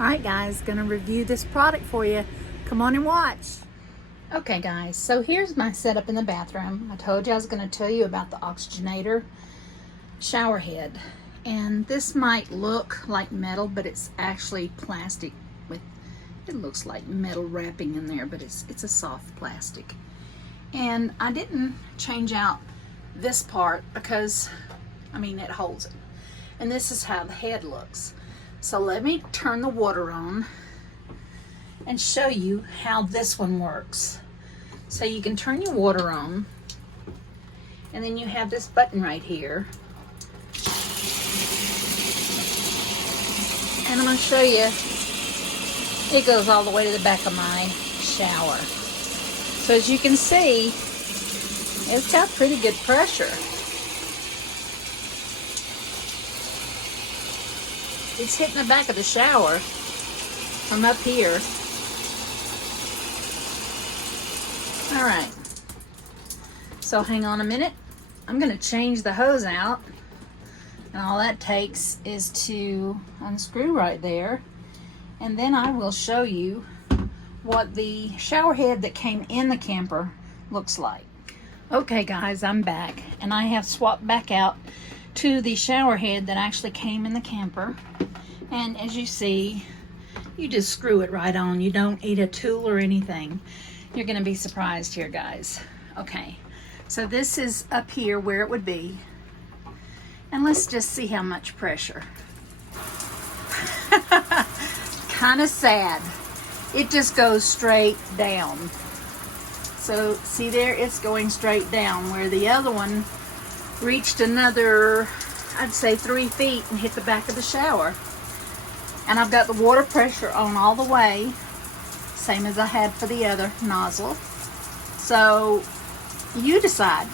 Alright guys, gonna review this product for you. Come on and watch. Okay guys, so here's my setup in the bathroom. I told you I was going to tell you about the Oxygenator shower head. And this might look like metal, but it's actually plastic with, it looks like metal wrapping in there, but it's a soft plastic. And I didn't change out this part because, I mean, it holds it. And this is how the head looks. So let me turn the water on and show you how this one works. So you can turn your water on, and then you have this button right here. And I'm going to show you, it goes all the way to the back of my shower. So as you can see, it's got pretty good pressure. It's hitting the back of the shower from up here. All right, so hang on a minute. I'm gonna change the hose out, and all that takes is to unscrew right there, and then I will show you what the shower head that came in the camper looks like. Okay guys, I'm back, and I have swapped back out to the shower head that actually came in the camper. And as you see, you just screw it right on. You don't need a tool or anything. You're gonna be surprised here, guys. Okay, so this is up here where it would be. And let's just see how much pressure. Kind of sad. It just goes straight down. So see there, it's going straight down, where the other one reached another, I'd say 3 feet and hit the back of the shower. And I've got the water pressure on all the way, same as I had for the other nozzle. So you decide.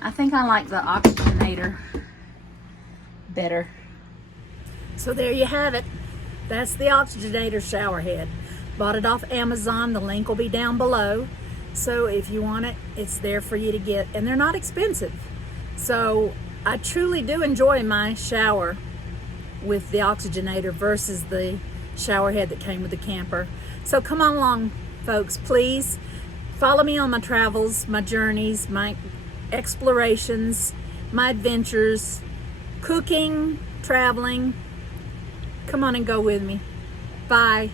I think I like the Oxygenator better. So there you have it. That's the Oxygenator shower head. Bought it off Amazon. The link will be down below. So if you want it, it's there for you to get. And they're not expensive. So I truly do enjoy my shower with the Oxygenator versus the shower head that came with the camper. So come on along, folks. Please follow me on my travels, my journeys, my explorations, my adventures, cooking, traveling. Come on and go with me. Bye.